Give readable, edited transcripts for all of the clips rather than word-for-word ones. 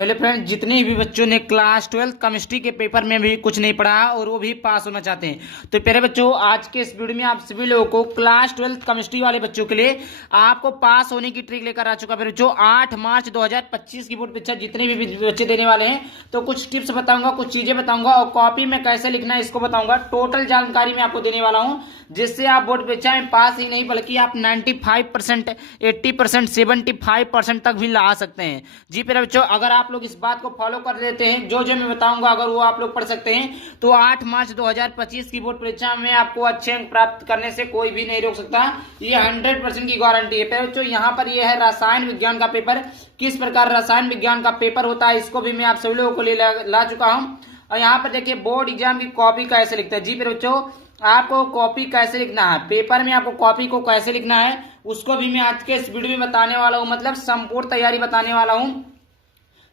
पहले फ्रेंड, जितने भी बच्चों ने क्लास 12 केमिस्ट्री के पेपर में भी कुछ नहीं पढ़ा और वो भी पास होना चाहते हैं, तो प्यारे बच्चों आज के इस वीडियो में आप सभी लोगों को क्लास 12 केमिस्ट्री वाले बच्चों के लिए आपको पास होने की ट्रिक लेकर आ चुका है। बच्चों 8 मार्च 2025 की बोर्ड परीक्षा जितने भी बच्चे देने वाले हैं, तो कुछ टिप्स बताऊंगा, कुछ चीजें बताऊंगा और कॉपी में कैसे लिखना है इसको बताऊंगा। टोटल जानकारी मैं आपको देने वाला हूं, जिससे आप बोर्ड परीक्षा में पास ही नहीं बल्कि आप 95%, 80%, 75% तक भी ला सकते हैं। जी प्यारे बच्चों, अगर आप लोग इस बात को फॉलो कर लेते हैं, जो जो मैं बताऊंगा अगर वो आप लोग पढ़ सकते हैं, तो 8 मार्च 2025 की बोर्ड परीक्षा में आपको अच्छे अंक प्राप्त करने से कोई भी नहीं रोक सकता। ये 100% की गारंटी है। प्यारे बच्चों, यहाँ पर यह है रसायन विज्ञान का पेपर। किस प्रकार रसायन विज्ञान का पेपर होता है इसको भी मैं आप सभी लोगों को ले ला चुका हूँ। और यहाँ पर देखिए बोर्ड एग्जाम की कॉपी कैसे लिखता है। जी प्यारे बच्चों, आपको कॉपी कैसे लिखना है, पेपर में आपको कॉपी को कैसे लिखना है उसको भी मैं आज के इस वीडियो में बताने वाला हूं, मतलब संपूर्ण तैयारी बताने वाला हूं।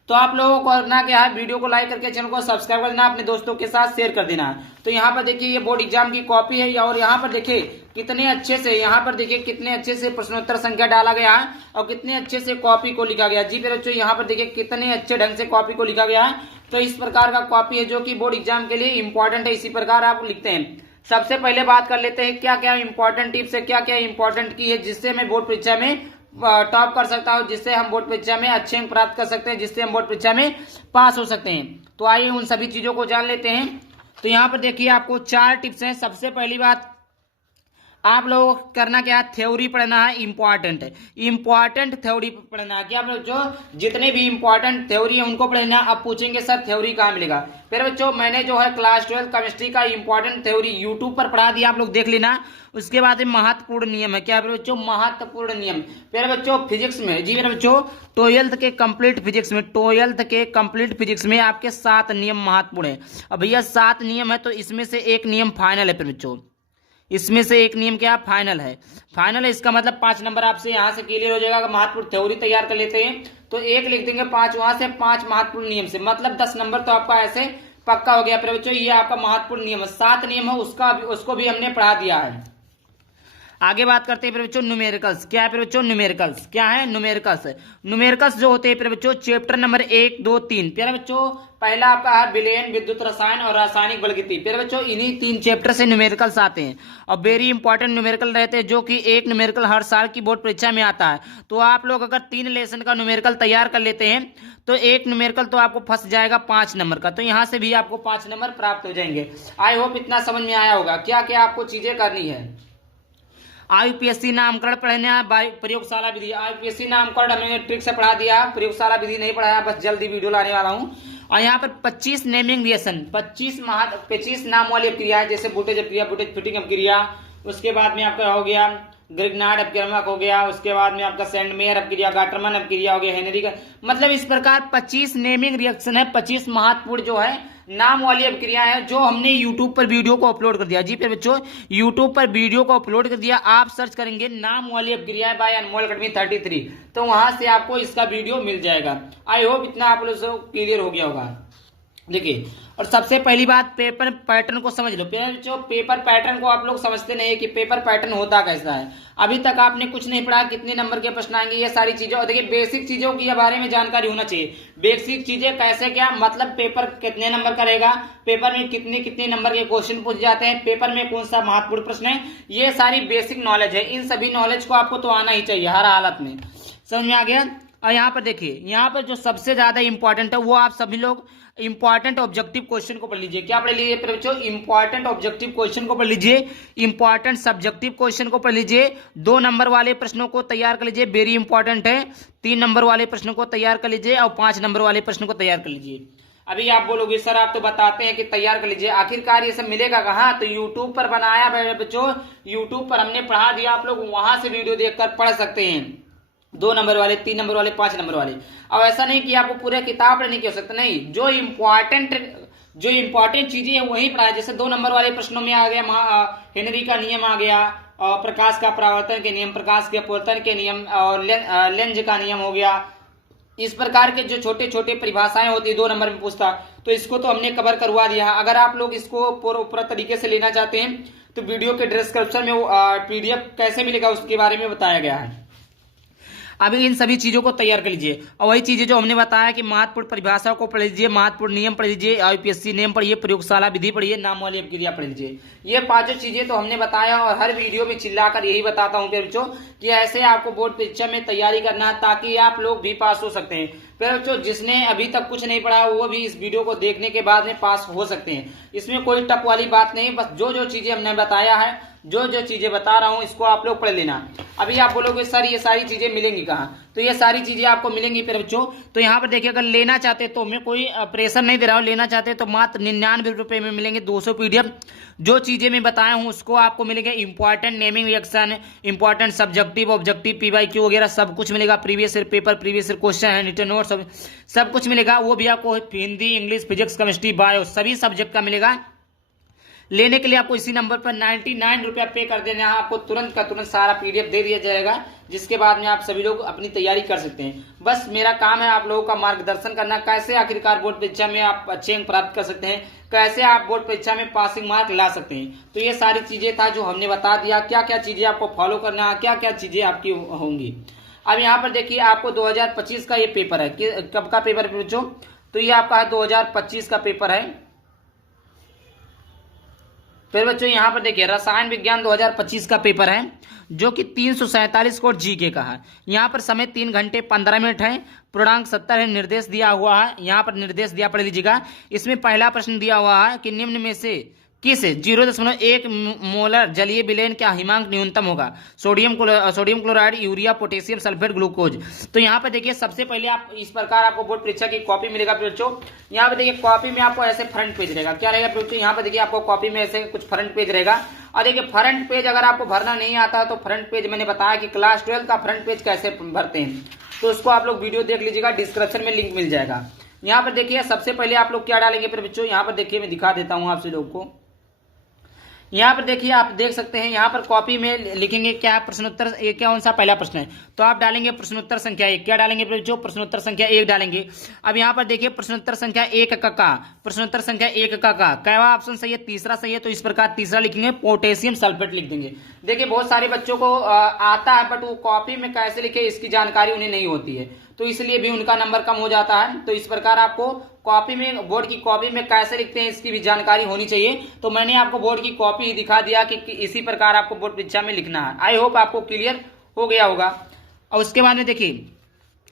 तो आप लोगों को करना क्या है, वीडियो को लाइक करके चैनल को सब्सक्राइब कर देना, अपने दोस्तों के साथ शेयर कर देना। तो यहाँ पर देखिए ये बोर्ड एग्जाम की कॉपी है और यहाँ पर देखिए कितने अच्छे से, यहाँ पर देखिए कितने अच्छे से प्रश्नोत्तर संख्या डाला गया है और कितने अच्छे से कॉपी को लिखा गया। जी प्यारे बच्चों, यहाँ पर देखिए कितने अच्छे ढंग से कॉपी को लिखा गया है। तो इस प्रकार का कॉपी है जो कि बोर्ड एग्जाम के लिए इंपॉर्टेंट है, इसी प्रकार आप लिखते हैं। सबसे पहले बात कर लेते हैं क्या क्या इंपॉर्टेंट टिप्स है, क्या क्या इंपॉर्टेंट की है जिससे मैं बोर्ड परीक्षा में टॉप कर सकता हूं, जिससे हम बोर्ड परीक्षा में अच्छे अंक प्राप्त कर सकते हैं, जिससे हम बोर्ड परीक्षा में पास हो सकते हैं। तो आइए उन सभी चीजों को जान लेते हैं। तो यहाँ पर देखिए आपको 4 टिप्स हैं। सबसे पहली बात, आप लोगों को करना क्या है, थ्योरी पढ़ना है। इंपॉर्टेंट है, इंपॉर्टेंट थ्योरी पढ़ना है। क्या जो जितने भी इंपॉर्टेंट थ्योरी है उनको पढ़ना। अब पूछेंगे सर थ्योरी कहाँ मिलेगा। फिर बच्चों मैंने जो है क्लास 12 केमिस्ट्री का इंपॉर्टेंट थ्योरी यूट्यूब पर पढ़ा दिया, आप लोग देख लेना। उसके बाद महत्वपूर्ण नियम है। क्या मेरे बच्चों, महत्वपूर्ण नियम। फिर बच्चों फिजिक्स में, जी मेरे बच्चों 12th के कंप्लीट फिजिक्स में, 12th के कंप्लीट फिजिक्स में आपके 7 नियम महत्वपूर्ण है। अब भैया 7 नियम है तो इसमें से एक नियम फाइनल है। फिर बच्चों इसमें से एक नियम क्या फाइनल है, फाइनल है। इसका मतलब 5 नंबर आपसे यहां से क्लियर हो जाएगा। अगर महत्वपूर्ण थ्योरी तैयार कर लेते हैं तो एक लिख देंगे, 5 वहां से, 5 महत्वपूर्ण नियम से, मतलब 10 नंबर तो आपका ऐसे पक्का हो गया। फिर बच्चों ये आपका महत्वपूर्ण नियम है। 7 नियम है, उसको भी हमने पढ़ा दिया है। आगे बात करते हैं फिर बच्चों न्यूमेरिकल्स। क्या है फिर बच्चों न्यूमेरिकल्स, क्या है न्यूमेरिकल्स। न्यूमेरिकल्स जो होते हैं फिर बच्चों चैप्टर नंबर 1, 2, 3। प्यारे बच्चों पहला आपका है विलयन, विद्युत रसायन और रासायनिक बलगति। प्यारे बच्चों इन्हीं 3 चैप्टर से न्यूमेरिकल्स आते हैं और वेरी इंपॉर्टेंट न्यूमेरिकल रहते हैं, जो कि एक न्यूमेरिकल हर साल की बोर्ड परीक्षा में आता है। तो आप लोग अगर 3 लेसन का न्यूमेरिकल तैयार कर लेते हैं तो एक न्यूमेरिकल तो आपको फंस जाएगा 5 नंबर का, तो यहां से भी आपको 5 नंबर प्राप्त हो जाएंगे। आई होप इतना समझ में आया होगा क्या क्या आपको चीजें करनी है। आईपीएससी नामकरण पढ़ना, प्रयोगशाला विधि। आईपीएससी नामकरण हमने ट्रिक से पढ़ा दिया, प्रयोगशाला विधि नहीं पढ़ाया, बस जल्दी वीडियो लाने वाला हूं। और यहाँ पर 25 नेमिंग रिएक्शन, 25 नाम वाली अपक्रिया है, जैसे बुटेज अपक्रिया, बुटेज फिटिंग अपक्रिया। उसके बाद में आपका हो गया ग्रिग्नार्ड अपक्रमक हो गया। उसके बाद में आपका सेंडमेयर अपक्रिया, गाटरमन अपक्रिया हो गया, हेनरी का, मतलब इस प्रकार 25 नेमिंग रिएक्शन है। 25 महत्वपूर्ण जो है नाम वाली अपक्रिया है, जो हमने यूट्यूब पर वीडियो को अपलोड कर दिया। जी फिर बच्चों यूट्यूब पर वीडियो को अपलोड कर दिया, आप सर्च करेंगे नाम वाली अपक्रिया बाय अनमोल अकेडमी 33, तो वहां से आपको इसका वीडियो मिल जाएगा। आई होप इतना आप लोग को क्लियर हो गया होगा। देखिए, और सबसे पहली बात पेपर पैटर्न को समझ लो। जो पेपर पैटर्न को आप लोग समझते नहीं है कि पेपर पैटर्न होता कैसा है, अभी तक आपने कुछ नहीं पढ़ा, कितने नंबर के प्रश्न आएंगे, ये सारी चीजें। और देखिए बेसिक चीजों के बारे में जानकारी होना चाहिए। बेसिक चीजें कैसे, क्या मतलब पेपर कितने नंबर का रहेगा, पेपर में कितने कितने नंबर के क्वेश्चन पूछ जाते हैं, पेपर में कौन सा महत्वपूर्ण प्रश्न है, ये सारी बेसिक नॉलेज है। इन सभी नॉलेज को आपको तो आना ही चाहिए हर हालत में। समझ में आ गया। और यहाँ पर देखिए, यहाँ पर जो सबसे ज्यादा इंपॉर्टेंट है वो आप सभी लोग इंपॉर्टेंट ऑब्जेक्टिव क्वेश्चन को पढ़ लीजिए। क्या पढ़ लीजिए बच्चों, इंपॉर्टेंट ऑब्जेक्टिव क्वेश्चन को पढ़ लीजिए, इंपॉर्टेंट सब्जेक्टिव क्वेश्चन को पढ़ लीजिए। 2 नंबर वाले प्रश्नों को तैयार कर लीजिए, वेरी इंपॉर्टेंट है। 3 नंबर वाले प्रश्नों को तैयार कर लीजिए और 5 नंबर वाले प्रश्नों को तैयार कर लीजिए। अभी आप बोलोगे सर आप तो बताते हैं कि तैयार कर लीजिए, आखिरकार ये सब मिलेगा कहाँ। तो यूट्यूब पर बनाया बच्चों, यूट्यूब पर हमने पढ़ा दिया, आप लोग वहां से वीडियो देखकर पढ़ सकते हैं। 2 नंबर वाले, 3 नंबर वाले, 5 नंबर वाले। अब ऐसा नहीं कि आपको पूरे किताब पढ़ने की हो सकता, नहीं, जो इम्पोर्टेंट चीजें हैं वही पढ़ाया। जैसे 2 नंबर वाले प्रश्नों में आ गया हेनरी का नियम आ गया, और प्रकाश का परावर्तन के नियम, प्रकाश के अपवर्तन के नियम, और लेंज का नियम हो गया। इस प्रकार के जो छोटे छोटे परिभाषाएं होती है 2 नंबर में पूछता, तो इसको तो हमने कवर करवा दिया। अगर आप लोग इसको पूरा तरीके से लेना चाहते हैं तो वीडियो के डिस्क्रिप्शन में PDF कैसे मिलेगा उसके बारे में बताया गया है। अभी इन सभी चीजों को तैयार कर लीजिए और वही चीजें जो हमने बताया कि महत्वपूर्ण परिभाषा को पढ़ लीजिए, महत्वपूर्ण नियम पढ़ लीजिए, यूपीएससी नियम पढ़िए, प्रयोगशाला विधि पढ़िए, नामावली अपक्रिया पढ़ लीजिए। ये पांचों चीजें तो हमने बताया और हर वीडियो में चिल्लाकर यही बताता हूँ प्यारे बच्चों कि ऐसे आपको बोर्ड परीक्षा में तैयारी करना है ताकि आप लोग भी पास हो सकते हैं। प्यारे बच्चों, जिसने अभी तक कुछ नहीं पढ़ा वो भी इस वीडियो को देखने के बाद में पास हो सकते हैं। इसमें कोई टप वाली बात नहीं, बस जो जो चीजें हमने बताया है, जो जो चीजें बता रहा हूं इसको आप लोग पढ़ लेना। अभी आप बोलोगे सर ये सारी चीजें मिलेंगी कहाँ, तो ये सारी चीजें आपको मिलेंगी प्यारे बच्चों। तो यहाँ पर देखिए, अगर लेना चाहते तो मैं कोई प्रेशर नहीं दे रहा हूँ, लेना चाहते तो मात्र 99 रुपए में मिलेंगे 200 पीडीएफ। जो चीजें मैं बताया हूँ उसको आपको मिलेंगे। Important naming reaction, important subjective objective PYQ वगैरह सब कुछ मिलेगा। Previous year paper, previous year question है, रिटन नोट सब कुछ मिलेगा। वो भी आपको Hindi, English, physics, chemistry, bio सभी सब्जेक्ट का मिलेगा। लेने के लिए आपको इसी नंबर पर 99 रुपया पे कर देना है। आपको तुरंत का तुरंत सारा पीडीएफ दे दिया जाएगा, जिसके बाद में आप सभी लोग अपनी तैयारी कर सकते हैं। बस मेरा काम है आप लोगों का मार्गदर्शन करना, कैसे आखिरकार बोर्ड परीक्षा में आप अच्छे अंक प्राप्त कर सकते हैं, कैसे आप बोर्ड परीक्षा में पासिंग मार्क ला सकते हैं। तो ये सारी चीजें था जो हमने बता दिया, क्या क्या चीजें आपको फॉलो करना है, क्या क्या चीजें आपकी होंगी। अब यहाँ पर देखिए, आपको 2025 का ये पेपर है। कब का पेपर है बच्चों? तो ये आपका है 2025 का पेपर है। फिर बच्चों यहाँ पर देखिए, रसायन विज्ञान 2025 का पेपर है जो कि 347 कोड जीके का है। यहाँ पर समय 3 घंटे 15 मिनट है। पूर्णांक 70 है। निर्देश दिया हुआ है, यहाँ पर निर्देश दिया, पढ़ लीजिएगा। इसमें पहला प्रश्न दिया हुआ है कि निम्न में से किस 0.1 मोलर जलीय विलयन का हिमांक न्यूनतम होगा? Sodium chloride, urea, potassium sulphate, glucose. तो यहाँ पे देखिए, सबसे पहले आप इस प्रकार आपको बोर्ड परीक्षा की कॉपी मिलेगा बच्चों। यहाँ पे देखिए, कॉपी में आपको ऐसे फ्रंट पेज रहेगा। क्या रहेगा बच्चों? यहाँ पे देखिए, आपको कॉपी में ऐसे कुछ फ्रंट पेज रहेगा। और देखिए, फ्रंट पेज अगर आपको भरना नहीं आता है तो फ्रंट पेज मैंने बताया कि क्लास 12 का फ्रंट पेज कैसे भरते हैं, तो उसको आप लोग वीडियो देख लीजिएगा, डिस्क्रिप्शन में लिंक मिल जाएगा। यहाँ पर देखिए, सबसे पहले आप लोग क्या डालेंगे फिर बच्चों? यहाँ पर देखिए, मैं दिखा देता हूँ आप सभी लोग को। यहाँ पर देखिए, आप देख सकते हैं, यहाँ पर कॉपी में लिखेंगे क्या? प्रश्नोत्तर, ये कौन सा पहला प्रश्न है, तो आप डालेंगे प्रश्नोत्तर संख्या 1। क्या डालेंगे बच्चों? प्रश्नोत्तर संख्या 1 डालेंगे। अब यहाँ पर देखिए, प्रश्नोत्तर संख्या 1 का प्रश्नोत्तर संख्या 1 का क्या ऑप्शन सही है? तीसरा सही है, तो इस प्रकार तीसरा लिखेंगे, पोटेशियम सल्फेट लिख देंगे। देखिए, बहुत सारे बच्चों को आता है, बट वो कॉपी में कैसे लिखे इसकी जानकारी उन्हें नहीं होती है, तो इसलिए भी उनका नंबर कम हो जाता है। तो इस प्रकार आपको कॉपी में, बोर्ड की कॉपी में कैसे लिखते हैं इसकी भी जानकारी होनी चाहिए। तो मैंने आपको बोर्ड की कॉपी ही दिखा दिया कि इसी प्रकार आपको बोर्ड परीक्षा में लिखना है। आई होप आपको क्लियर हो गया होगा। और उसके बाद में देखिए,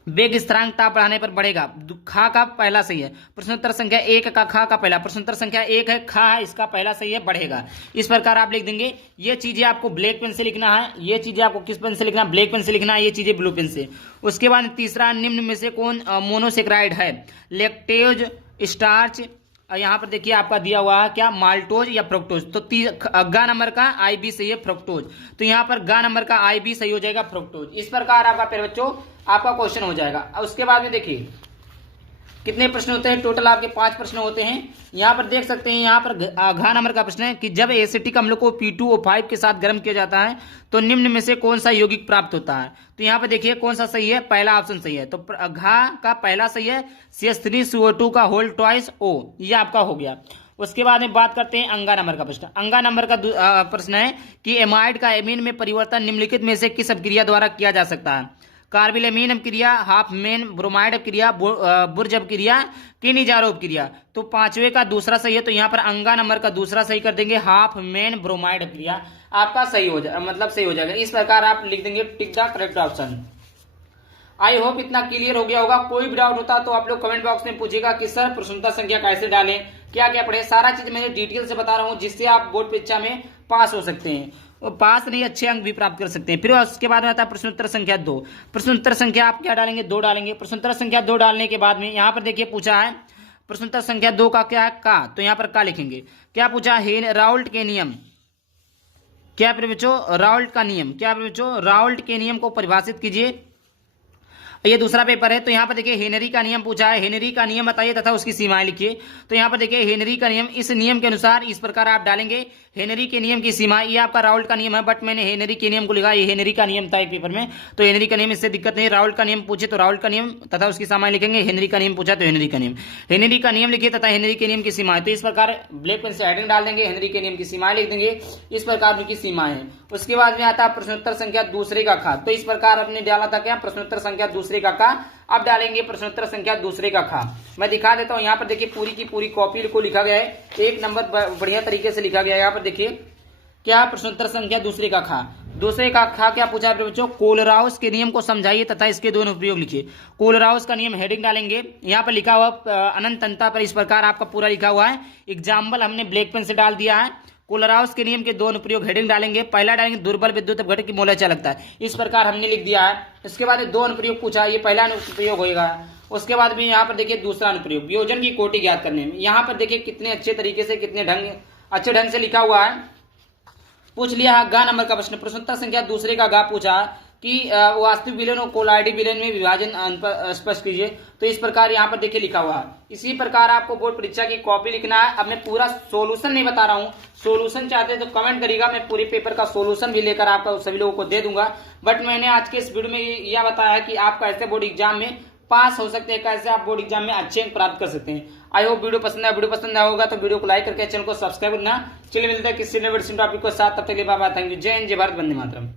वेग स्थिरांक ताप बढ़ाने पर बढ़ेगा। खा का पहला सही है। प्रश्नोत्तर संख्या 1 का खा का पहला, प्रश्नोत्तर संख्या 1 है, खा है, इसका पहला सही है, बढ़ेगा। इस प्रकार आप लिख देंगे। ये चीजें आपको ब्लैक पेन से लिखना है, ये चीजें आपको किस पेन से लिखना है? ब्लैक पेन से लिखना है, ये चीजें ब्लू पेन से। उसके बाद तीसरा, निम्न में से कौन मोनोसेक्राइड है? लैक्टेज, स्टार्च, यहाँ पर देखिए आपका दिया हुआ है क्या? माल्टोज या फ्रुक्टोज। तो गा नंबर का IB सही है, फ्रुक्टोज। तो यहाँ पर गा नंबर का IB सही हो जाएगा, फ्रुक्टोज। इस प्रकार आपका प्यारे बच्चों आपका क्वेश्चन हो जाएगा। उसके बाद में देखिए, कितने प्रश्न होते हैं? टोटल आपके 5 प्रश्न होते हैं। यहाँ पर देख सकते हैं, यहाँ पर घ नंबर का प्रश्न है कि जब एसिटिक अम्ल को P2O5 के साथ गर्म किया जाता है तो निम्न में से कौन सा यौगिक प्राप्त होता है? तो यहाँ पर देखिए, कौन सा सही है? पहला ऑप्शन सही है, तो घा का पहला सही है, CH3CO2 का होल ट्वाइस O, ये आपका हो गया। उसके बाद में बात करते हैं अंगा नंबर का प्रश्न। अंगा नंबर का प्रश्न है कि एमाइड का एमीन में परिवर्तन निम्नलिखित में से किस अपक्रिया द्वारा किया जा सकता है? कार्बिलमीन अपक्रिया, हाफमैन ब्रोमाइड अपक्रिया, बुर्ज अपक्रिया, किनीजारो अपक्रिया। तो 5वें का दूसरा सही है, तो यहाँ पर अंगा नंबर का दूसरा सही कर देंगे, हाफमैन ब्रोमाइड अपक्रिया आपका सही हो जाएगा, मतलब सही हो जाएगा। इस प्रकार आप लिख देंगे tick the correct option. I hope इतना क्लियर हो गया होगा। कोई भी डाउट होता तो आप लोग कमेंट बॉक्स में पूछेगा कि सर प्रश्नोत्तर संख्या कैसे डालें, क्या क्या पढ़े, सारा चीज मैंने डिटेल से बता रहा हूँ, जिससे आप बोर्ड परीक्षा में पास हो सकते हैं, पास नहीं अच्छे अंक भी प्राप्त कर सकते हैं। फिर उसके बाद में आता है प्रश्नोत्तर संख्या 2। प्रश्नोत्तर संख्या आप क्या डालेंगे? 2 डालेंगे। प्रश्नोत्तर संख्या 2 डालने के बाद में यहाँ पर देखिए पूछा है प्रश्नोत्तर संख्या 2 का क्या है? का, तो यहाँ पर का लिखेंगे। क्या पूछा है? राउल्ट के नियम। क्या बच्चों? राउल्ट का नियम। क्या बच्चों? राउल्ट के नियम को परिभाषित कीजिए। ये दूसरा पेपर है, तो यहाँ पर देखिए हेनरी का नियम पूछा है। हेनरी का नियम बताइए तथा उसकी सीमाएं लिखिए। तो यहाँ पर देखिए हेनरी का नियम, इस नियम के अनुसार इस प्रकार आप डालेंगे हेनरी के नियम की सीमा, ये आपका राउल्ट का नियम है, बट मैंने हेनरी के नियम को लिखा, ये हेनरी का नियम था एक पेपर में, तो हेनरी का नियम, इससे दिक्कत नहीं। राउल्ट का नियम पूछे तो राउल्ट का नियम तथा उसकी सीमाएं लिखेंगे, हेनरी का नियम पूछा तो हेनरी का नियम, हेनरी का नियम लिखिए तथा हेनरी के नियम की सीमाएं। तो इस प्रकार ब्लैक पेन से हेडिंग डाल देंगे, हेनरी के नियम की सीमाएं लिख देंगे, इस प्रकार उनकी सीमाएं हैं। उसके बाद में आता है प्रश्नोत्तर संख्या दूसरे का खा, तो इस प्रकार आपने डाला था क्या, प्रश्नोत्तर संख्या दूसरे का खा। अब डालेंगे प्रश्नोत्तर संख्या दूसरे का खा। मैं दिखा देता हूं, यहाँ पर देखिए पूरी की पूरी कॉपी को लिखा गया है, एक नंबर बढ़िया तरीके से लिखा गया है। यहाँ पर देखिए क्या, प्रश्नोत्तर संख्या दूसरे का खा। दूसरे का खा क्या पूछा है बच्चों, कोलराउस के नियम को समझाइए तथा इसके दोनों उपयोग लिखिए। कोलराउस का नियम हेडिंग डालेंगे, यहाँ पर लिखा हुआ अनंतता पर इस प्रकार आपका पूरा लिखा हुआ है, एग्जाम्पल हमने ब्लैक पेन से डाल दिया है। कोलराउस के नियम के दोनों प्रयोग हेडिंग डालेंगे, पहला डालेंगे दुर्बल विद्युत अपघटन की मोल अच्छा लगता है, इस प्रकार हमने लिख दिया है। इसके बाद दो अनुप्रयोग पूछा, ये पहला अनुप्रयोग होगा। उसके बाद भी यहाँ पर देखिए दूसरा अनुप्रयोग, वियोजन की कोटि ज्ञात करने में। यहाँ पर देखिए कितने अच्छे तरीके से, कितने अच्छे ढंग से लिखा हुआ है। पूछ लिया है गा नंबर का प्रश्न, प्रश्नोत्तर संख्या दूसरे का गा पूछा कि वास्तविक विलयन और कोलाइडी विलयन में विभाजन स्पष्ट कीजिए। तो इस प्रकार यहाँ पर देखिए लिखा हुआ है। इसी प्रकार आपको बोर्ड परीक्षा की कॉपी लिखना है। अब मैं पूरा सॉल्यूशन नहीं बता रहा हूँ, सॉल्यूशन चाहते हैं तो कमेंट करिएगा, मैं पूरे पेपर का सॉल्यूशन भी लेकर आपका सभी लोगों को दे दूंगा। बट मैंने आज के इस वीडियो में यह बताया है कि आप कैसे बोर्ड एग्जाम में पास हो सकते हैं, कैसे आप बोर्ड एग्जाम में अच्छे अंक प्राप्त कर सकते हैं। आई होप वीडियो पसंद है, वीडियो पसंद आया होगा तो वीडियो को लाइक करके चैनल को सब्सक्राइब करना। चलिए मिलते हैं किसी नए टॉपिक के साथ, तब तक के लिए बाय बाय, थैंक यू, जय हिंद, जय भारत, वंदे मातरम।